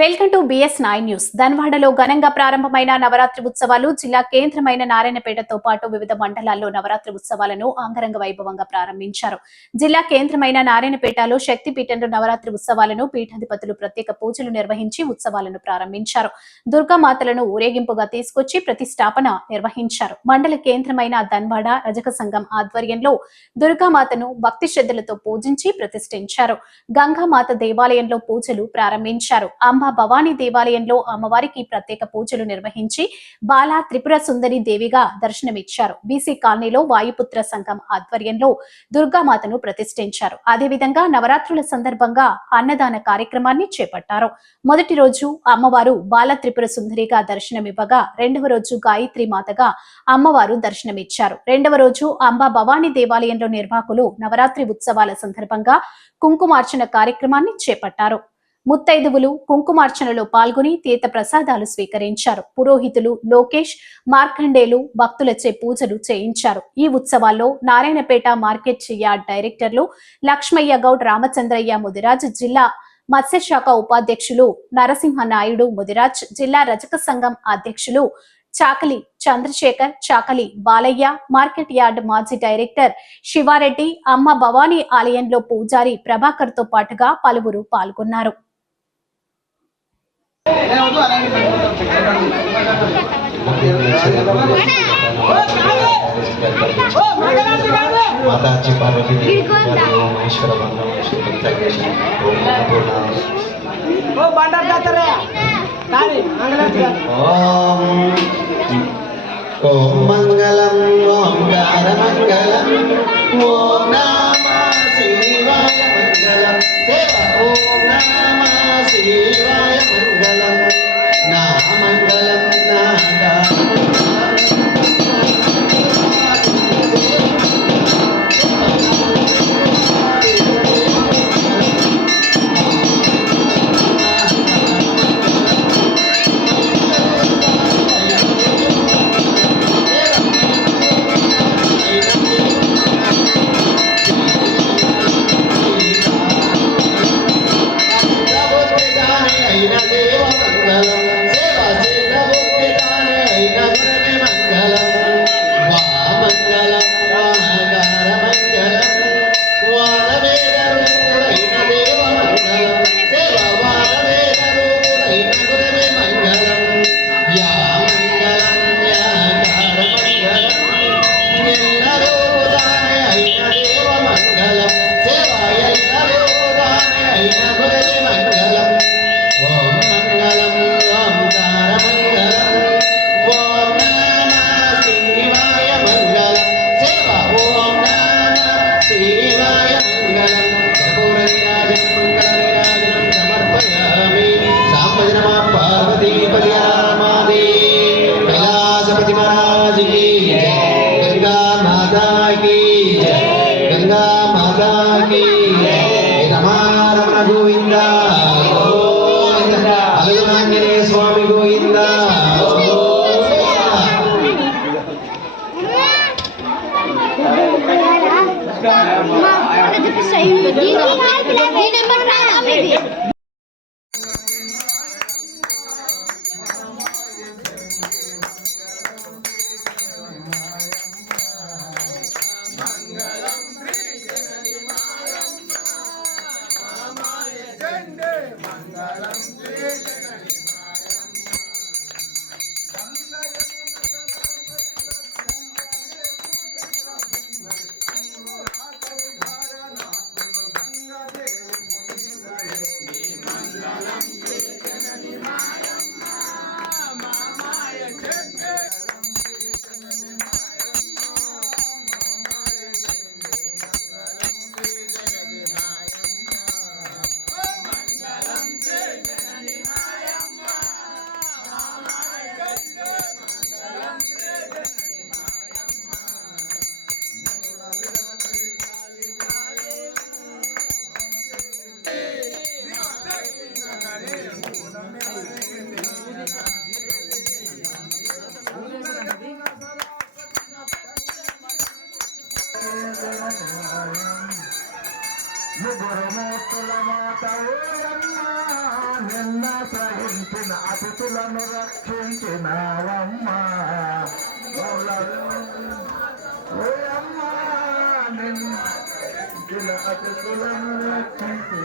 Welcome to BS nine news. ధన్వాడలో ఘనంగా ప్రారంభమైన నవరాత్రి ఉత్సవాలు జిల్లా కేంద్రమైన నారాయణపేటతో పాటు వివిధ మండలాల్లో నవరాత్రి ఉత్సవాలను అంగరంగ వైభవంగా ప్రారంభించారు. జిల్లా కేంద్రమైన నారాయణపేటలో శక్తిపీఠంలో నవరాత్రి ఉత్సవాలను పీఠాధిపతులు ప్రత్యేక పూజలు నిర్వహించి ఉత్సవాలను ప్రారంభించారు. దుర్గామాతలను ఊరేగింపుగా తీసుకొచ్చి ప్రతిష్టాపన నిర్వహించారు. మండల కేంద్రమైన ధన్వాడ రజక సంఘం ఆధ్వర్యంలో దుర్గామాతను భక్తి శ్రద్ధలతో పూజించి ప్రతిష్ఠించారు. గంగామాత దేవాలయంలో పూజలు ప్రారంభించారు. అమ్మ భవానీ దేవాలయంలో అమ్మవారికి ప్రత్యేక పూజలు నిర్వహించి బాల త్రిపుర సుందరి దేవిగా దర్శనమిచ్చారు. బీసీ కాలనీలో వాయుపుత్ర సంఘం ఆధ్వర్యంలో దుర్గామాతను ప్రతిష్ఠించారు. అదేవిధంగా నవరాత్రుల సందర్భంగా అన్నదాన కార్యక్రమాన్ని చేపట్టారు. మొదటి రోజు అమ్మవారు బాల త్రిపుర సుందరిగా దర్శనమివ్వగా రెండవ రోజు గాయత్రి మాతగా అమ్మవారు దర్శనమిచ్చారు. రెండవ రోజు అంబా భవానీ దేవాలయంలో నిర్వాహకులు నవరాత్రి ఉత్సవాల సందర్భంగా కుంకుమార్చన కార్యక్రమాన్ని చేపట్టారు. ముత్తైదువులు కుంకుమార్చనలో పాల్గొని తీర్థ ప్రసాదాలు స్వీకరించారు. పురోహితులు లోకేష్ మార్కండేలు భక్తులచే పూజలు చేయించారు. ఈ ఉత్సవాల్లో నారాయణపేట మార్కెట్ యార్డ్ డైరెక్టర్లు లక్ష్మయ్య గౌడ్ రామచంద్రయ్య ముదిరాజ్ జిల్లా మత్స్యశాఖ ఉపాధ్యక్షులు నరసింహ నాయుడు ముదిరాజ్ జిల్లా రజక సంఘం అధ్యక్షులు చాకలి చంద్రశేఖర్ చాకలి బాలయ్య మార్కెట్ యార్డ్ మాజీ డైరెక్టర్ శివారెడ్డి అమ్మ భవానీ ఆలయంలో పూజారి ప్రభాకర్తో పాటుగా పలువురు పాల్గొన్నారు. మాతాజీ పార్వతీ ఓం మహేశ్వర బంధం శ్రీ ఓం అన్నపూర్ణ ఓ బండారు జాతర కానీ మంగళారతి గారు. ఓం ఓం మంగళం ఓంకార మంగళం ఓం నామ You. ముగ్గురమూర్తుల మాత నిన్న సహించిన అతిథులను రక్షించినావమ్మా నిన్న అతిథులను రక్షించి